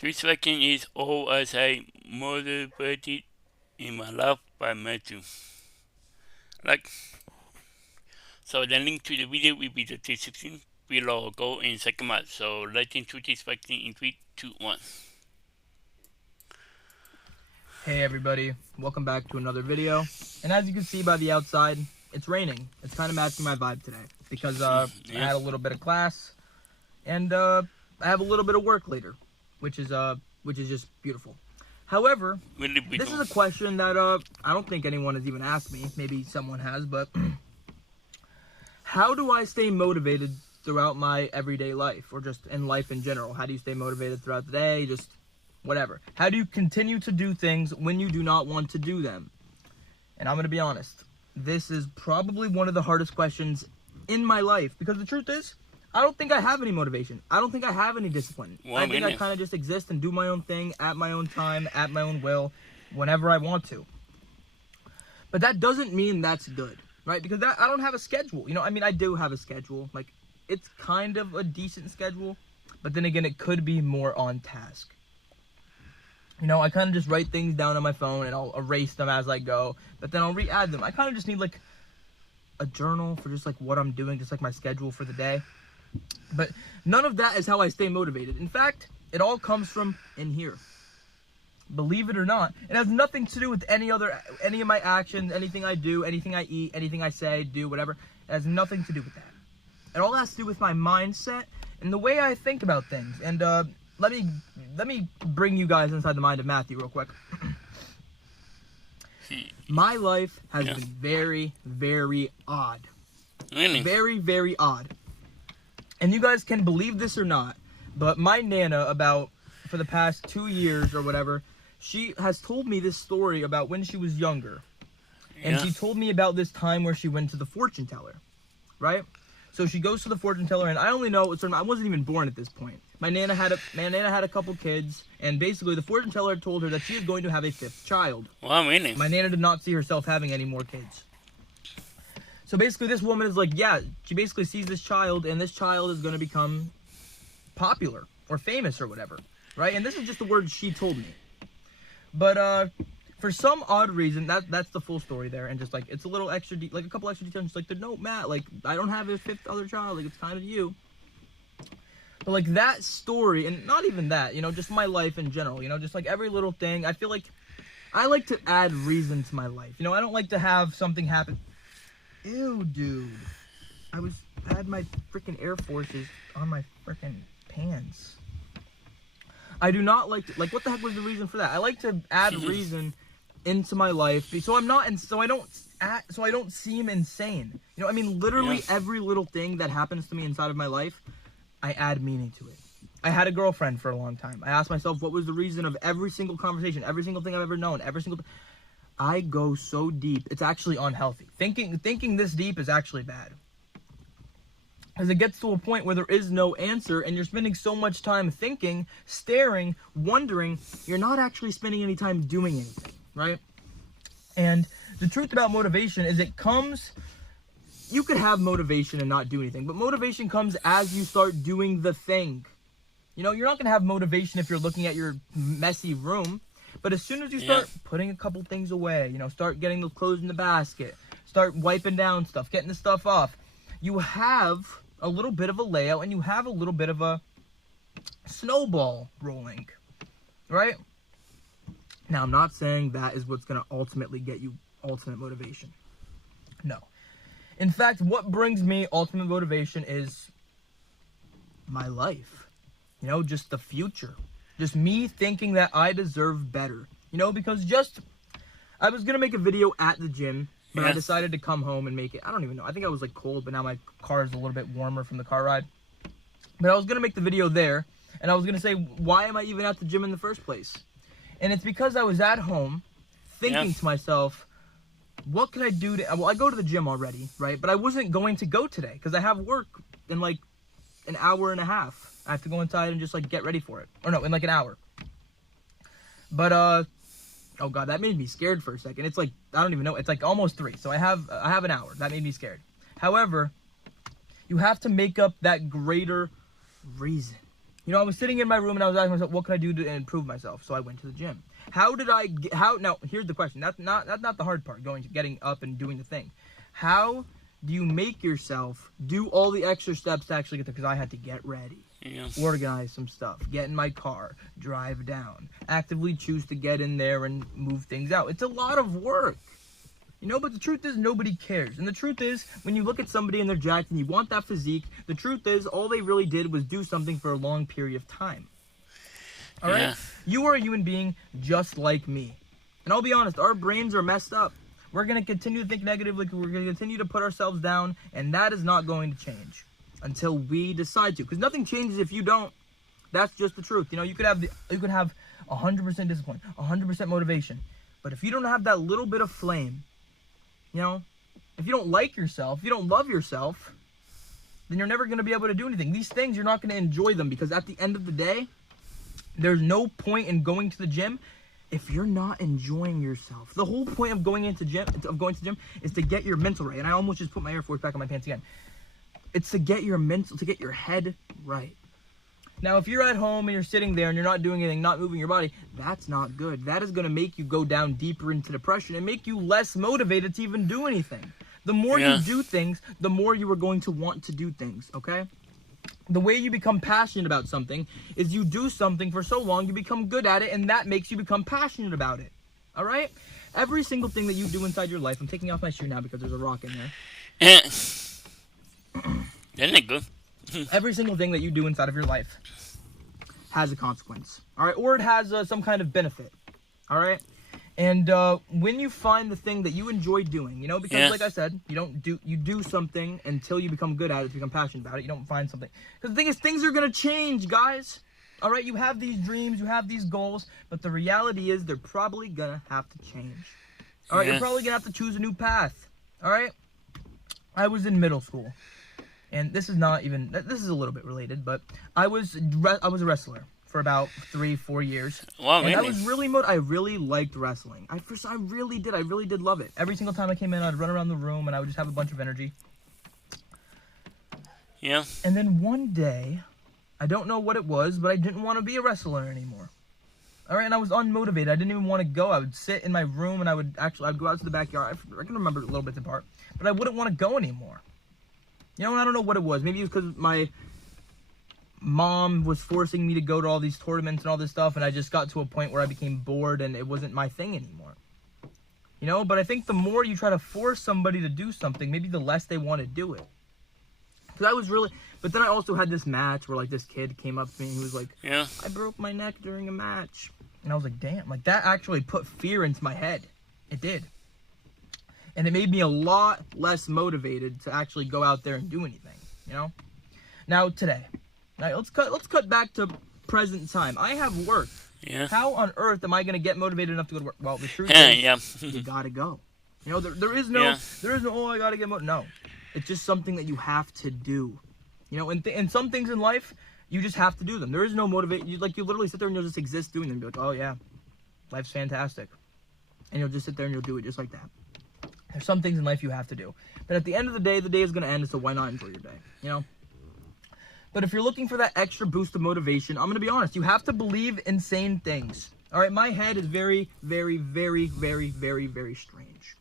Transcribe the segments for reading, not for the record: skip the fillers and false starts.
This weekend is all as I motivated in my life by Matthew. Like, so the link to the video will be the description below. Go and check them out. So let's into this vaccine in 3, 2, 1. Hey everybody, welcome back to another video. And as you can see by the outside, it's raining. It's kind of matching my vibe today because I had a little bit of class and I have a little bit of work later, which is just beautiful. However, Really this is a question that I don't think anyone has even asked me. Maybe someone has, but how do I stay motivated throughout my everyday life or just in life in general? How do you stay motivated throughout the day? Just whatever. How do you continue to do things when you do not want to do them? And I'm going to be honest. This is probably one of the hardest questions in my life because the truth is, I don't think I have any motivation. I don't think I have any discipline. I think I kind of just exist and do my own thing at my own time, at my own will, whenever I want to. But that doesn't mean that's good, right? Because I don't have a schedule. I do have a schedule. Like, it's kind of a decent schedule, but then again, it could be more on task. I kind of just write things down on my phone and I'll erase them as I go, but then I'll re-add them. I kind of just need like a journal for just like what I'm doing, just like my schedule for the day. But none of that is how I stay motivated. In fact, it all comes from in here. Believe it or not, it has nothing to do with any of my actions, anything I do, anything I eat, anything I say, do, whatever. It has nothing to do with that. It all has to do with my mindset and the way I think about things. And let me bring you guys inside the mind of Matthew real quick. My life has been very, very odd. Really? Very, very odd. And you guys can believe this or not, but my Nana, for the past 2 years or whatever, she has told me this story about when she was younger. And she told me about this time where she went to the fortune teller, right? So she goes to the fortune teller, and I only know, I wasn't even born at this point. My Nana had a couple kids, and basically the fortune teller told her that she is going to have a 5th child. Wow, really? My Nana did not see herself having any more kids. So basically this woman is like, she basically sees this child, and this child is going to become popular or famous or whatever, right? And this is just the words she told me. But for some odd reason, that's the full story there, and just like it's a little extra, like a couple extra details. Just like, no, Matt, like I don't have a 5th other child, like it's kind of you. But like that story, and not even that, just my life in general, just like every little thing. I feel like I like to add reason to my life. I don't like to have something happen. Ew, dude. I had my freaking Air Forces on my freaking pants. I do not like to, like, what the heck was the reason for that? I like to add reason into my life so I don't seem insane. Literally every little thing that happens to me inside of my life, I add meaning to it. I had a girlfriend for a long time. I asked myself what was the reason of every single conversation, every single thing I've ever known, I go so deep, it's actually unhealthy. Thinking this deep is actually bad. Because it gets to a point where there is no answer, and you're spending so much time thinking, staring, wondering, you're not actually spending any time doing anything, right? And the truth about motivation is you could have motivation and not do anything, but motivation comes as you start doing the thing. You're not going to have motivation if you're looking at your messy room. But as soon as you start putting a couple things away, start getting the clothes in the basket, start wiping down stuff, getting the stuff off, you have a little bit of a layout and you have a little bit of a snowball rolling, right? Now, I'm not saying that is what's going to ultimately get you ultimate motivation. No. In fact, what brings me ultimate motivation is my life, just the future. Just me thinking that I deserve better. Because I was going to make a video at the gym, but I decided to come home and make it. I don't even know. I think I was like cold, but now my car is a little bit warmer from the car ride. But I was going to make the video there, and I was going to say, why am I even at the gym in the first place? And it's because I was at home thinking to myself, what could I do I go to the gym already, right? But I wasn't going to go today because I have work in like an hour and a half. I have to go inside and just like get ready for it. Or no, in like an hour. But oh god, that made me scared for a second. It's like, I don't even know, it's like almost 3. So I have an hour. That made me scared. However, you have to make up that greater reason. I was sitting in my room and I was asking myself, what could I do to improve myself? So I went to the gym. Now, here's the question. That's not the hard part, getting up and doing the thing. How do you make yourself do all the extra steps to actually get there? Because I had to get ready, organize some stuff, get in my car, drive down, actively choose to get in there and move things out. It's a lot of work. But the truth is nobody cares. And the truth is, when you look at somebody and they're jacked and you want that physique, the truth is all they really did was do something for a long period of time. All right? You are a human being just like me. And I'll be honest, our brains are messed up. We're going to continue to think negatively. We're going to continue to put ourselves down. And that is not going to change until we decide to. Because nothing changes if you don't. That's just the truth. You could have 100% discipline, 100% motivation. But if you don't have that little bit of flame, if you don't like yourself, if you don't love yourself, then you're never going to be able to do anything. These things, you're not going to enjoy them, because at the end of the day, there's no point in going to the gym if you're not enjoying yourself. The whole point of going to the gym is to get your mental right. And I almost just put my Air Force back on my pants again. It's to get your head right. Now, if you're at home and you're sitting there and you're not doing anything, not moving your body, that's not good. That is going to make you go down deeper into depression and make you less motivated to even do anything. The more you do things, the more you are going to want to do things, okay? The way you become passionate about something is you do something for so long, you become good at it, and that makes you become passionate about it, all right? Every single thing that you do inside your life, I'm taking off my shoe now because there's a rock in there. Isn't it good? Every single thing that you do inside of your life has a consequence, all right? Or it has some kind of benefit, all right? And when you find the thing that you enjoy doing, because like I said, you do something until you become good at it, to become passionate about it. You don't find something. Because the thing is, things are going to change, guys. All right, you have these dreams, you have these goals, but the reality is they're probably going to have to change. All right, you're probably going to have to choose a new path, all right? I was in middle school. And this is a little bit related, but I was a wrestler for about 3-4 years. Wow, and really? I was I really liked wrestling. I really did love it. Every single time I came in, I'd run around the room and I would just have a bunch of energy. Yeah. And then one day, I don't know what it was, but I didn't want to be a wrestler anymore. All right, and I was unmotivated. I didn't even want to go. I would sit in my room and I'd go out to the backyard. I can remember a little bits apart, but I wouldn't want to go anymore. And I don't know what it was. Maybe it was because my mom was forcing me to go to all these tournaments and all this stuff, and I just got to a point where I became bored and it wasn't my thing anymore. But I think the more you try to force somebody to do something, maybe the less they want to do it. But then I also had this match where this kid came up to me and he was like, I broke my neck during a match. And I was like, damn, that actually put fear into my head. It did. And it made me a lot less motivated to actually go out there and do anything, Now, today. Now, let's cut back to present time. I have work. Yeah. How on earth am I going to get motivated enough to go to work? Well, the truth is, you got to go. There is no, I got to get motivated. No. It's just something that you have to do. And some things in life, you just have to do them. There is no motivation. You literally sit there and you'll just exist doing them. You'll be like, oh, yeah, life's fantastic. And you'll just sit there and you'll do it just like that. There's some things in life you have to do. But at the end of the day is going to end, so why not enjoy your day, But if you're looking for that extra boost of motivation, I'm going to be honest, you have to believe insane things. All right, my head is very, very, very, very, very, very strange.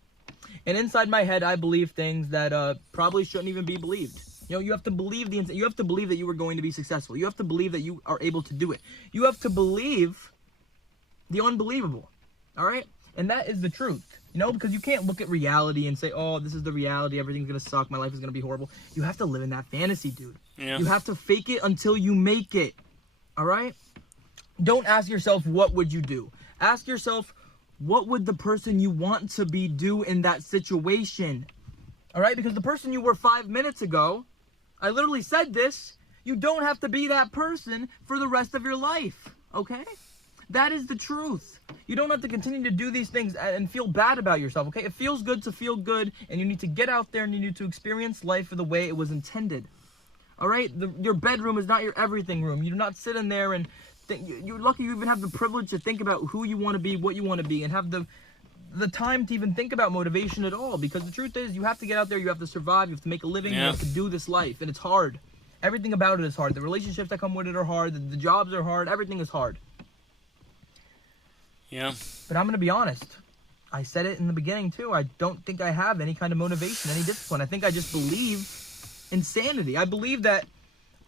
And inside my head, I believe things that probably shouldn't even be believed. You have to believe you have to believe that you are going to be successful. You have to believe that you are able to do it. You have to believe the unbelievable. All right? And that is the truth. Because you can't look at reality and say, oh, this is the reality, everything's going to suck, my life is going to be horrible. You have to live in that fantasy, dude. Yeah. You have to fake it until you make it. All right? Don't ask yourself, what would you do? Ask yourself, what would the person you want to be do in that situation? All right? Because the person you were 5 minutes ago, I literally said this, you don't have to be that person for the rest of your life. Okay? That is the truth. You don't have to continue to do these things and feel bad about yourself, okay? It feels good to feel good, and you need to get out there and you need to experience life for the way it was intended. All right? Your bedroom is not your everything room. You do not sit in there and think. You're lucky you even have the privilege to think about who you want to be, what you want to be, and have the time to even think about motivation at all. Because the truth is, you have to get out there, you have to survive, you have to make a living, you have to do this life, and it's hard. Everything about it is hard. The relationships that come with it are hard. The jobs are hard. Everything is hard. Yeah. But I'm going to be honest. I said it in the beginning too. I don't think I have any kind of motivation, any discipline. I think I just believe insanity. I believe that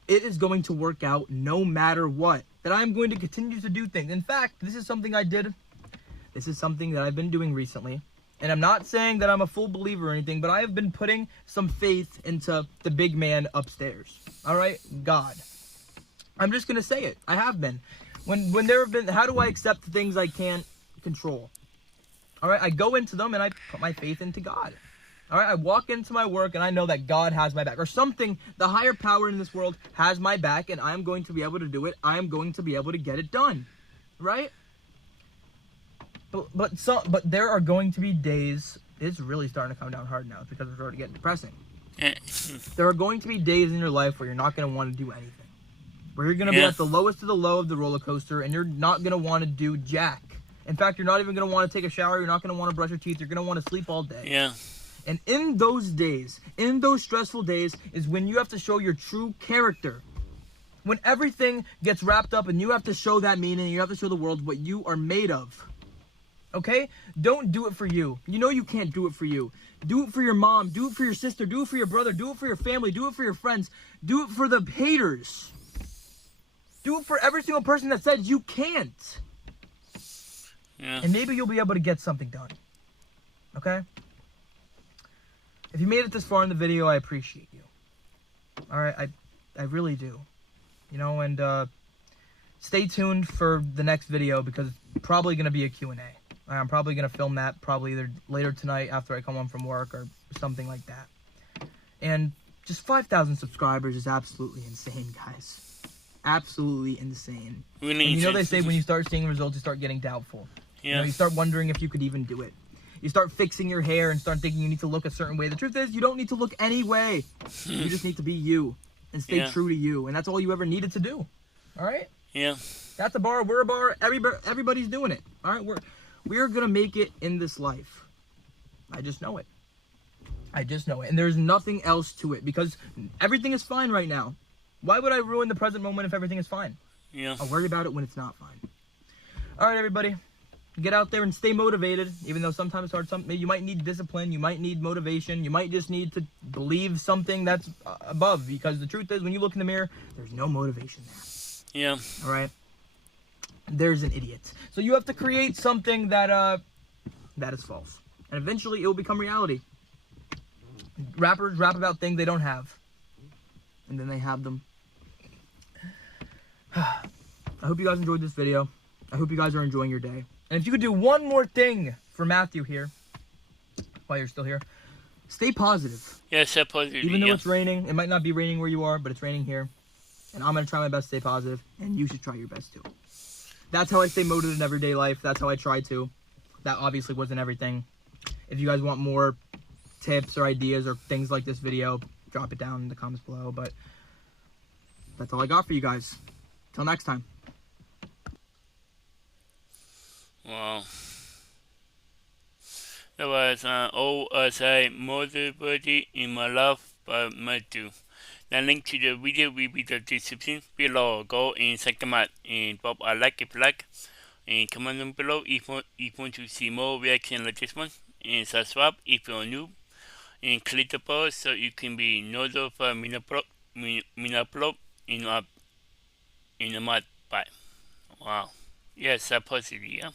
it is going to work out no matter what. That I'm going to continue to do things. In fact, this is something I did. This is something that I've been doing recently. And I'm not saying that I'm a full believer or anything, but I have been putting some faith into the big man upstairs. All right? God. I'm just going to say it. I have been. When there have been, how do I accept the things I can't control? All right? I go into them and I put my faith into God. All right? I walk into my work and I know that God has my back. Or something, the higher power in this world has my back and I'm going to be able to do it. I'm going to be able to get it done. Right? But there are going to be days. It's really starting to come down hard now because it's already getting depressing. There are going to be days in your life where you're not going to want to do anything. Where you're going to be at the lowest of the low of the roller coaster and you're not going to want to do jack. In fact, you're not even going to want to take a shower. You're not going to want to brush your teeth. You're going to want to sleep all day. Yeah. And in those days, in those stressful days, is when you have to show your true character. When everything gets wrapped up and you have to show that meaning, you have to show the world what you are made of. Okay? Don't do it for you. You know you can't do it for you. Do it for your mom. Do it for your sister. Do it for your brother. Do it for your family. Do it for your friends. Do it for the haters. Do it for every single person that says you can't. Yeah. And maybe you'll be able to get something done. Okay? If you made it this far in the video, I appreciate you. Alright? I really do. You know, and stay tuned for the next video because it's probably going to be a Q&A. I'm probably going to film that probably either later tonight after I come home from work or something like that. And just 5,000 subscribers is absolutely insane, guys. Absolutely insane. Really and you know insane. they say when you start seeing results, you start getting doubtful. Yeah. You know, you start wondering if you could even do it. You start fixing your hair and start thinking you need to look a certain way. The truth is, you don't need to look any way. You just need to be you and stay true to you. And that's all you ever needed to do. All right? Yeah. That's a bar. We're a bar. Everybody's doing it. All right? We're going to make it in this life. I just know it. I just know it. And there's nothing else to it because everything is fine right now. Why would I ruin the present moment if everything is fine? Yeah. I'll worry about it when it's not fine. All right, everybody. Get out there and stay motivated, even though sometimes it's hard. You might need discipline. You might need motivation. You might just need to believe something that's above because the truth is when you look in the mirror, there's no motivation there. Yeah. All right? There's an idiot. So you have to create something that is false. And eventually it will become reality. Rappers rap about things they don't have. And then they have them. I hope you guys enjoyed this video. I hope you guys are enjoying your day. And if you could do one more thing for Matthew here, while you're still here, stay positive. Yeah, stay positive. Even though it's raining, it might not be raining where you are, but it's raining here. And I'm going to try my best to stay positive, and you should try your best too. That's how I stay motivated in everyday life. That's how I try to. That obviously wasn't everything. If you guys want more tips or ideas or things like this video, drop it down in the comments below. But that's all I got for you guys. Till next time. Wow. That was all as I motivated in my life by Matthew. The link to the video will be the description below. Go and check them out and pop a like if you like. And comment down below if you want to see more reaction like this one. And subscribe if you're new. And click the bell so you can be notified when I upload in a month. Bye. Wow. Yes, that's positive, yeah.